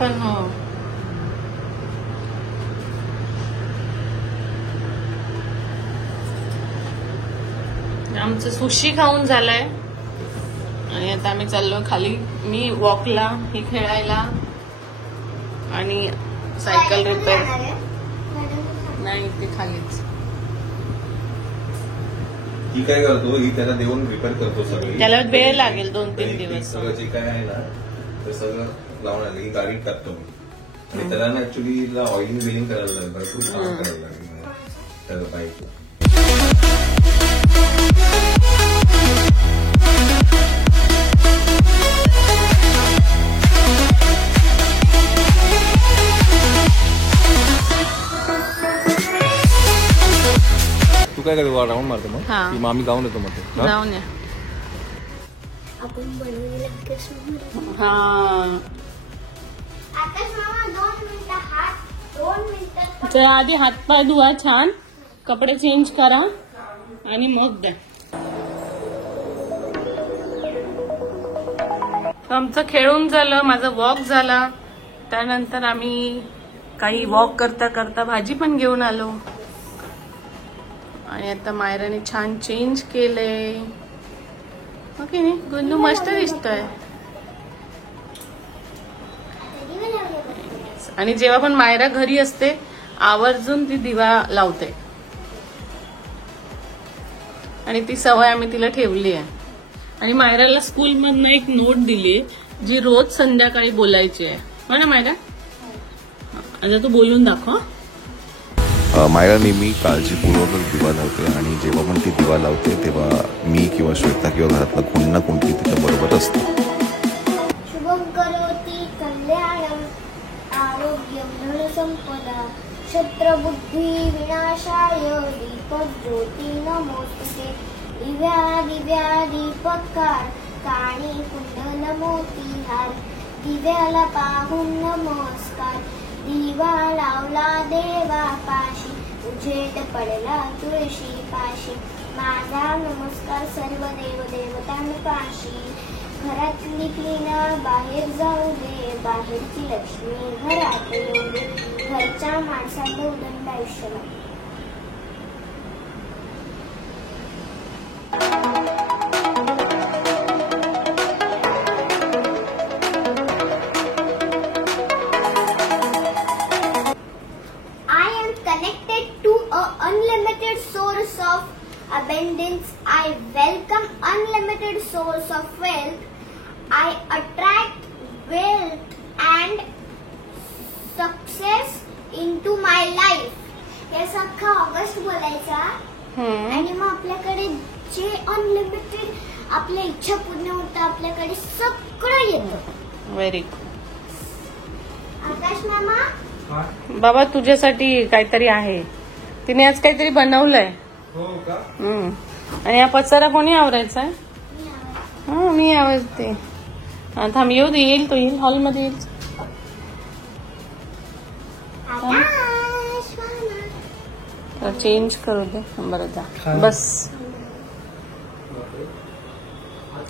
पण हो. आमचं सुशी खाऊन झालंय आणि आता आम्ही चाललो खाली. मी वॉकला, ही खेळायला आणि सायकल रिपेअर. नाही ते खालीच. ही काय करतो, ही त्याला देऊन रिपेअर करतो सगळी. त्याला वेळ लागेल 2-3 दिवस. सगळं जे काय आहे ना ते सगळं लावून आलं की गाडीत टाकतो मी. आणि त्याला ना ऍक्च्युली ऑइलिंग बिलिंग करायला लागेल, भरपूर काम करायला लागेल त्याला बाईक. तू काय करतो, राऊंड मारतो मग? मग आम्ही जाऊन येतो मग. जाऊन या. त्या आधी हातपाय धुवा छान, कपडे चेंज करा आणि मग द्या. आमचं खेळून झालं, माझं वॉक झाला. त्यानंतर आम्ही काही वॉक करता करता भाजी पण घेऊन आलो आणि आता मायराने छान चेंज केलंय. ओके नाही गुन्नू मस्त दिसतोय. आणि जेव्हा पण मायरा घरी असते आवर्जून ती दिवा लावते आणि ती सवय आम्ही तिला ठेवली आहे. आणि मायराला स्कूलमधनं एक नोट दिली जी रोज संध्याकाळी बोलायची आहे. हो ना मायरा? आता तू बोलून दाखव. मायरा नेहमी काळजीपूर्वक दिवा लावते आणि जेव्हा पण ती दिवा लावते तेव्हा मी किंवा श्वेता किंवा घरातला कोणी ना कोणती तिच्या बरोबर असते. शुभं करोति कल्याणं आरोग्यं धनसंपदा शत्रबुद्धी विनाशाय दीपज्योती नमोस्तुते. दिव्या दिव्या दीपकार काणी कुंडल मोतीहार दिव्याला पाहून नमस्कार. दिवा लावला देवा पाशी उजेड पडला तुळशी पाशी. माझा नमस्कार सर्व देव देवतांपाशी. घरातली क्लीना बाहेर जाऊ दे, बाहेरची लक्ष्मी घरात येऊ दे. घरच्या माणसाचं उदंड आयुष्य लाभ. Unlimited source of abundance. I welcome unlimited source of wealth. I attract wealth and success into my life. हे सख्खा ऑगस्ट बोलायचा आणि मग आपल्याकडे जे अनलिमिटेड आपल्या इच्छा पूर्ण होतं, आपल्याकडे सगळं येतं. Very good. आकाश मामा बाबा तुझ्यासाठी काहीतरी आहे. तिने आज काहीतरी बनवलंय. हो का? आणि हा पसारा कोणी आवरायचा आहे? हा मी आवडते. थांब येऊ दे, येईल तो, येईल हॉलमध्ये येईल. चेंज करू दे. बरं जा बस.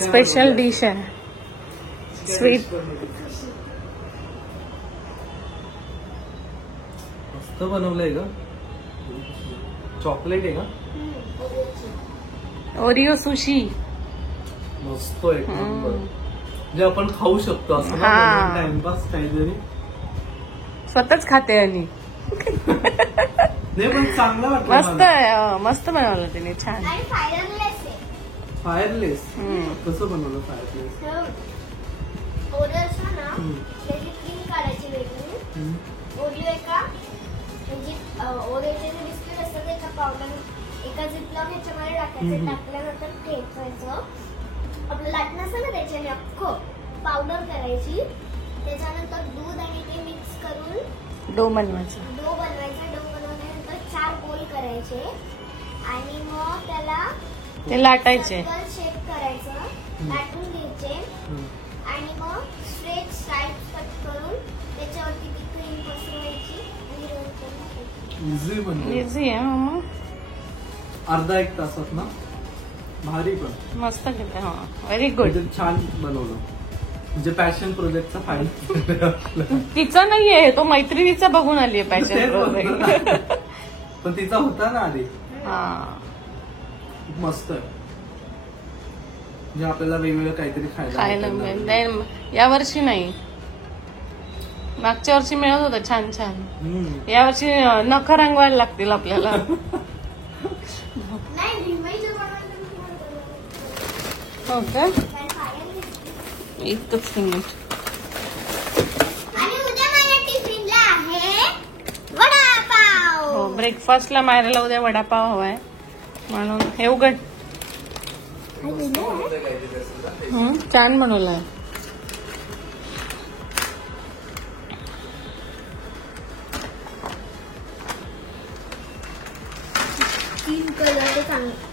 स्पेशल डिश आहे, स्वीट. मस्त बनवलंय का? चॉकलेट आहे का? Oreo sushi. मस्त आहे, जे आपण खाऊ शकतो असं टाइमपास काहीतरी. स्वतःच खाते आणि नाही पण चांगलं वाटलं. मस्त आहे, मस्त बनवलं तिने, छान. फायरलेस कसं बनवलं? फायरलेस ओरिओ ना त्याची क्रीम काढायची वेगळी. ओरिओ एका म्हणजे ओरिओचे जे बिस्किट असतं ते एका पावडर एका झिपलॉक ह्याच्यामध्ये टाकायचं. टाकल्यानंतर ठेचायचं. आपलं लाटणं असतं ना त्याच्याने अख्खं पावडर करायची. त्याच्यानंतर दूध आणि ते मिक्स करून डो बनवायचा. डो बनवल्यानंतर 4 गोल करायचे आणि मग त्याला ते लाटायचे. शेप करायचं, लाटून घ्यायचे आणि मग स्ट्रेट साइड कट करून त्याच्यावरती ती क्रीम पसरवायची आणि रोल करून. इझी बनवलं. इझी आहे मामा. अर्धा 1 तासात ना? भारी पण मस्त केलं. हा व्हेरी गुड. छान बनवलं. म्हणजे पॅशन प्रोजेक्टचा फायदा. तिचा नाहीये, तो मैत्रिणीचा बघून आलीये पॅशन प्रोजेक्ट. पण तिचा होता ना आधी. हा खूप मस्त आहे. म्हणजे आपल्याला वेगवेगळं काहीतरी खायला मिळेल. नाही, या वर्षी नाही, मागच्या वर्षी मिळत होतं छान छान. या वर्षी नखं रंगवायला लागतील आपल्याला. नाही रिमाइंडर हो का, एकच मिनिट. आणि उद्या माझ्या टिफिनला आहे वडापाव. हो, ब्रेकफास्टला मायराला उद्या वडापाव हवाय म्हणून. हे उघड. छान बनवलाय. तीन कलर चांगले.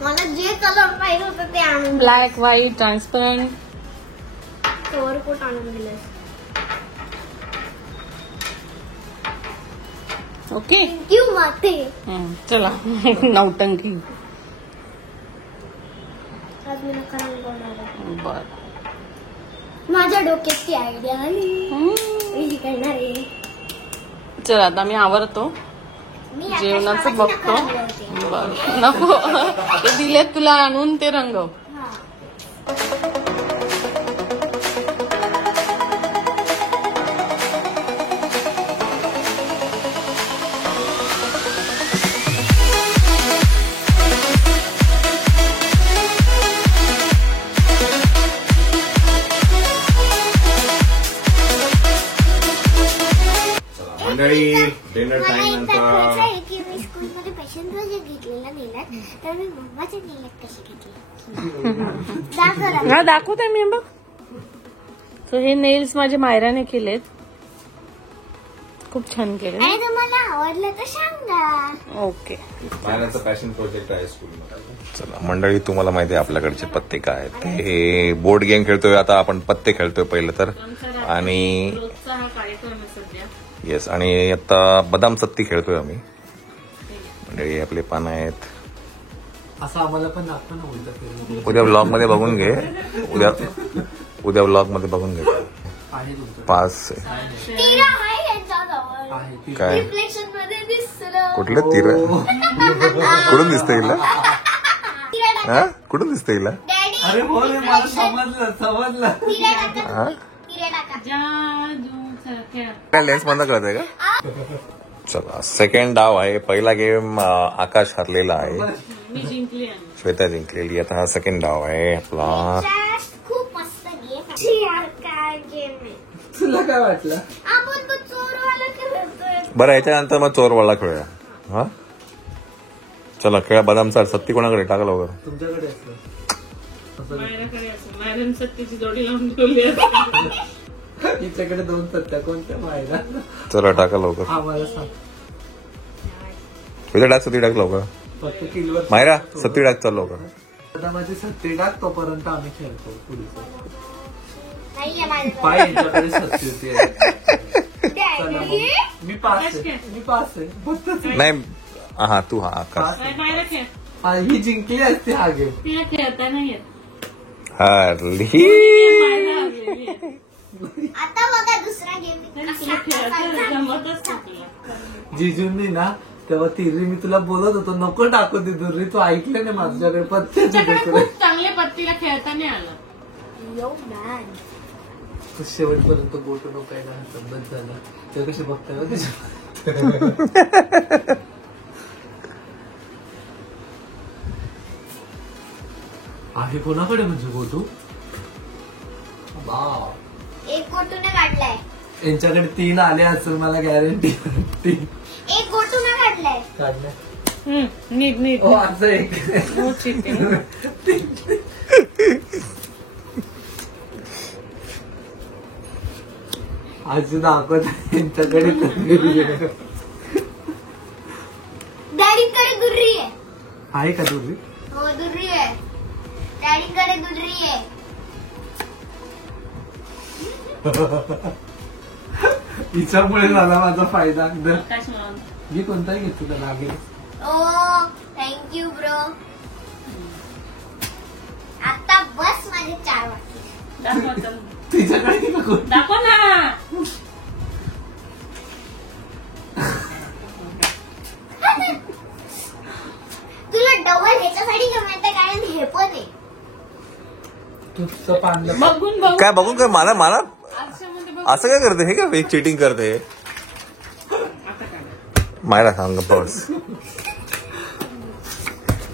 मला जे कलर पाहिजे होतं ते आणून black, white, transparent. Cover coat आणून दिलं. ओके, थँक्यू माते. चला. नौटंकी. आज मी नका रंगवणार आहे. बर. माझ्या डोक्यात ती आयडिया आली. मी करणार आहे. चला आता मी आवरतो, मी आता जेवणाचं श्रावणाची बघतो. नखं रंगवते. बर, नको. ते दिलेत तुला आणून, ते रंगव. हा. मंडळी डिनर मला टाइम एक नंतर दाखवायचं आहे की मी स्कूलमध्ये पॅशन प्रोजेक्ट घेतलेला नेलात, तर मी मम्माच्या नेलात कशी घेतली. दाखव. हा, दाखवते मी बघ. तर हे नेल्स माझ्या मायराने केलेत, खूप छान केले. आणि तुम्हाला आवडलं तर सांगा. ओके. मायराचं पॅशन प्रोजेक्ट आहे स्कूलमध्ये. चला मंडळी, तुम्हाला माहिती आहे आपल्याकडचे पत्ते काय आहेत. हे बोर्ड गेम खेळतोय आता आपण, पत्ते खेळतोय पहिलं तर. आणि रोजचा हा कार्यक्रम आहे सध्या. येस, आणि आता बदाम सत्ती खेळतोय आम्ही. मंडळी आपले पानं आहेत. असं आम्हाला पण दाखव ना उलट. उद्या ब्लॉग मध्ये बघून घे. उद्या ब्लॉग मध्ये बघून घे. आहे तुमचं. 5 तिला आहे यांच्याजवळ. आहे ती. काय रिफ्लेक्शन मध्ये दिसलं. कुठलं तिर कुठून दिसतं हिला? तिला टाका. हा, कुठून दिसतं हिला? डॅडी अरे हो रे, मला समजलं. तिला टाका. हा, तिला टाका. काय लेन्स बंद करते का? चला, सेकंड डाव आहे. पहिला गेम आकाश हरलेला आहे, मी जिंकली आहे. श्वेता जिंकलेली. आता हा सेकंड डाव आहे आपला. खूप मस्त गेम. यार काय गेम आहे. तुला काय वाटलं? आपण तो चोरवाला खेळतोय. बरं, याच्यानंतर मग चोरवाला खेळूया. हा, चला खेळा. बदाम सर सत्ती कोणाकडे टाकला वगैरे? तुमच्याकडे असलं. मायराकडे असं मायरन सत्तीची जोडी लावून ठेवली आहे. हिच्याकडे 2 सत्या कोणत्या मायला? चला टाका लवकर. आम्हाला सांग. तुझ्या टाक, सत्ती टाक लवकर. फक्त किलवर मायरा सत्ती टाक, चल लवकर. आता माझी सत्ती टाक, तोपर्यंत आम्ही खेळतो पुढचं. नाहीये माझ्याजवळ. पाय यांच्याकडे सत्ती होती. चला डॅडी. मग. मी पास आहे. फक्त नाही, हा तू, हा आकाश. मायरा खेळ, ही जिंकली असते हा गेम. तिला खेळता नाही येत. हरली. मायरा हरलेली आहे. आता बघा दुसरा गेम. तुला खेळता जमतच नाही तुला. जिजूंनी ना तेव्हा तिरी मी तुला बोलत होतो नको टाकू ती दुर्री, तू ऐकलं नाही माझ्याकडे पत्ते तुझ्याकडे खूप चांगले पत्तीला खेळता नाही आलं. यो मॅन. शेवटपर्यंत बोट नोकायला संबंध झाला. ते कसे बघताय ना त्याच्या. आहे कोणाकडे म्हणजे गोटू? वाव. एक गोटूने काढलाय. यांच्याकडे 3 आले असेल मला गॅरंटी. 3 एक गोटूने काढलाय. काढले. नीट हो असं एक. हो, cheating. आज दाखवत यांच्याकडे. डॅडीकडे दुर्री आहे. आहे का दुर्री? हो दुर्री आहे. डॅडीकडे दुर्री आहे. हिच्यामुळे झाला माझा फायदा. आकाश म्हणून. मी कोणताही घेतो तुला लागेल. ओ थँक्यू ब्रो. आता बस माझे 4 वाटले. दाखव चल. तिच्याकडे नको. दाखव ना. तुला डबल ह्याच्यासाठी का माहिती कारण हे पण आहे. तुझं पानलं बघून बघ. काय बघून काय मला मला आरशामध्ये बघ. असं काय करते हे का एक चिटिंग करते आता काय? मायरा सांग बस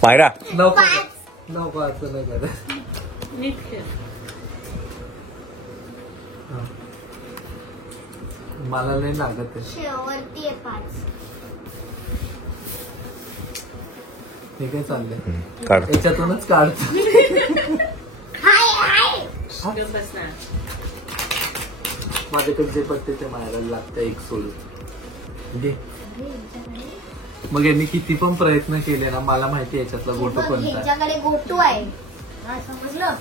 मायरा नको 5 नको असं नाही करत. नीट खेळ. मला नाही लागत आहे. शेवटती आहे 5. हे काय चाललंय काढ याच्यातूनच काढतो. हाय हाय. गप्प बस ना. माझ्याकडे जे पत्ते ते मारायला लागतं एक सोडून. घे. मग यांनी किती पण प्रयत्न केले ना मला माहिती आहे याच्यातला गोटो कोणता आहे. ह्यांच्याकडे गोटू आहे. हा, समजलं.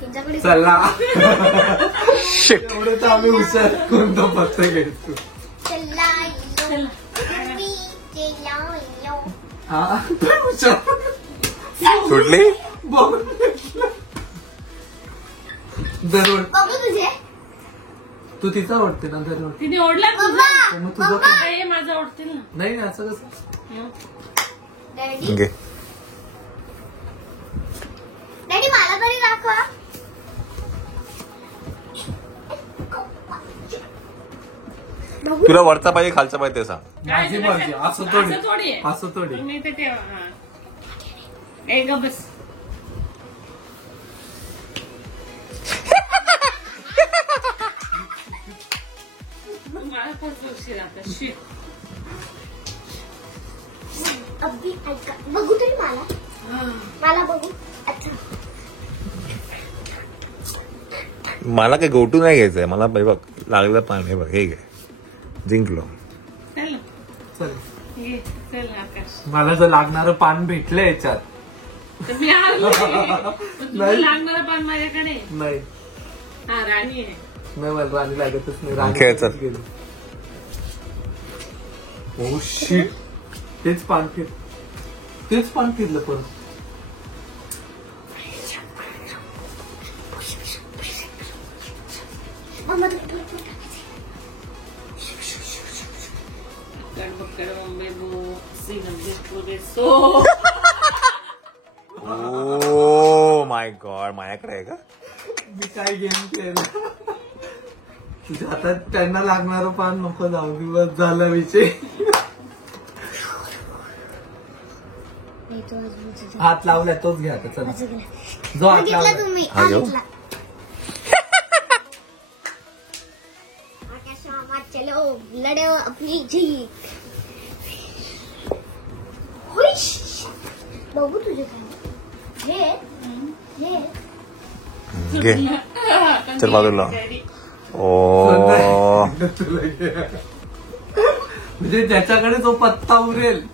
ह्यांच्याकडे चला Shit. एवढं तर आम्ही हुशार कोणता पत्ता घेतो. चला यो. मी चला यो. हा हुशार सुटली बघून दररोज बघू तुझे. तू तिचा आवडते ना दररोज. तिने ओढला तुझा. मम्मा मग तुझं मम्मा. हे माझं ओढतील ना. नाही ना असं कसं. डॅडी घे डॅडी मला तरी दाखवा. बघू. तुला वरचा पाहिजे खालचा पाहिजे ते सांग माझी काय मर्जी तुला असं काय? थोडी असं थोडी आहे. असं थोडी पण मी ते ठेवा. हा. ए गप्प बस. मला खूप उशीर आता. शिट. अगदी ऐका. बघू तरी मला. मला बघू. अच्छा. मला काही गोटू नाही घ्यायचंय मला हे बघ लागलं पान हे बघ हे घे जिंकलो चल ना. चल ये चल आकाश. मला जर लागणारं पान भेटलं याच्यात. तर मी आलो तुला नाही. लागणार पण माझ्याकडे. नाही हा राणी आहे. नाही मला राणी लागतच नाही. खेळ, चल. राणी गेली. ओ शिट तेच पान फिरलं पण. मम्मा तू गडबड मुंबई बो single so. Oh my God माझ्याकडे आहे का मी काय गेम केलं. तुझ्या हातात त्यांना लागणारं पान नको जाऊ दिवस झाला विषय. हात लावलाय तोच घ्या आता चला. जो हात बघितला लावलाय तुम्ही. हा, घेऊ. बघितला. आकाश मामा चलो लढो अपनी जीत. हुईश. बघू तुझे काय हे हे घे चल बाजूला ओ तुला घे. म्हणजे ज्याच्याकडे जो पत्ता उरेल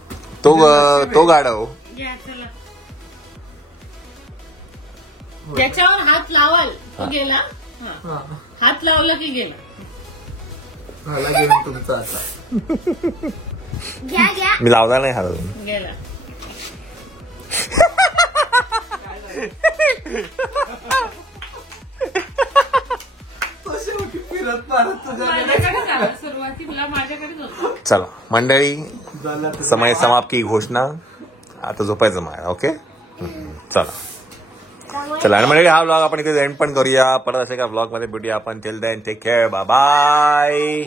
तो गाडव घ्या चला. ज्याच्यावर हात लावाल तो गेला. हा. हा. हात लावला की गेला. झाला गेम तुमचा आता. घ्या घ्या. मी लावणार नाही हा अजून. गेला. तो शेवटी फिरत मारत तुझ्याकडे. माझ्याकडेच आला. सुरुवातीला माझ्याकडेच होता. चला मंडळी झाला तर. समय समाप्त की घोषणा आता झोपायचं माय ओके चला चला आणि मंडळी हा व्लॉग आपण इथे एंड पण करूया परत असे का व्लॉग मध्ये भेटूया आपण till then take care bye bye